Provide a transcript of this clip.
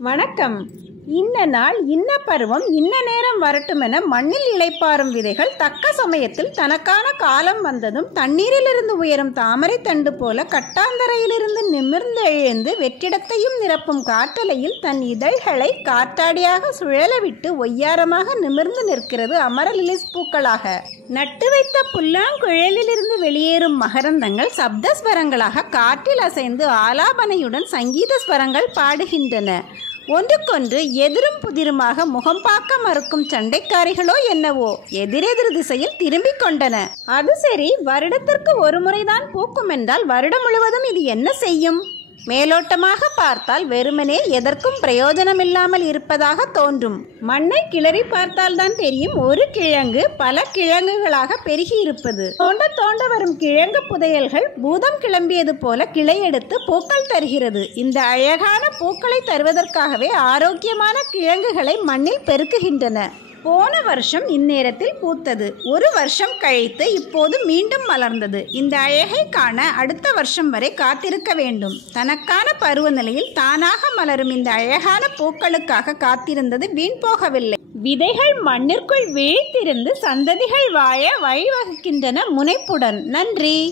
வணக்கம். இன்ன நாள் இன்ன பருவம் இன்ன நேரம் வரட்டுமென மண்ணில் இளைப்பாறும் விதைகள் தக்க சமயத்தில் தனக்கான காலம் வந்ததும் தண்ணீரிலிருந்து உயரும் தாமரை தண்டு போல கட்டாந்தரையிலிருந்து நிமிர்ந்து எழுந்து வெற்றிடத்தையும் நிரப்பும் காற்றலையில் தன் இதழ்களை காற்றாடியாக சுழலவிட்டு ஒய்யாரமாக நிமிர்ந்து நிற்கிறது அமரலிலிஸ் பூக்களாக. நட்டு வைத்த புல்லாங்குழலிலிருந்து வெளியேறும் மகரந்தங்கள் சப்தஸ்வரங்களாக காற்றில் அசைந்து ஆலாபனையுடன் சங்கீத ஸ்வரங்கள் பாடுகின்றன. ஒன்றுக்கொன்று எதிரும் புதிருமாக முகம் பார்க்க மறுக்கும் சண்டைக்காரிகளோ என்னவோ எதிரெதிர் திசையில் திரும்பிக் கொண்டன. அது சரி, வருடத்திற்கு ஒரு முறைதான் பூக்கும் என்றால் வருடம் முழுவதும் இது என்ன செய்யும்? மேலோட்டமாக பார்த்தால் வெறுமனே எதற்கும் பிரயோஜனமில்லாமல் இருப்பதாக தோன்றும். மண்ணை கிளறி பார்த்தால்தான் தெரியும் ஒரு கிழங்கு பல கிழங்குகளாக பெருகி இருப்பது. தோண்ட தோண்ட வரும் கிழங்கு புதையல்கள் பூதம் கிளம்பியது போல கிளையெடுத்து பூக்கள் தருகிறது. இந்த அழகான பூக்களை தருவதற்காகவே ஆரோக்கியமான கிழங்குகளை மண்ணில் பெருக்குகின்றன. போன வருஷம் இந்நேரத்தில் பூத்தது. ஒரு வருஷம் கழித்து இப்போது மீண்டும் மலர்ந்தது. இந்த அழகை காண அடுத்த வருஷம் வரை காத்திருக்க வேண்டும். தனக்கான பருவநிலையில் தானாக மலரும் இந்த அழகான பூக்களுக்காக காத்திருந்தது வீண் போகவில்லை. விதைகள் மண்ணிற்குள் வீழ்த்திருந்து சந்ததிகள் வாழ வழிவகுக்கின்றன முனைப்புடன். நன்றி.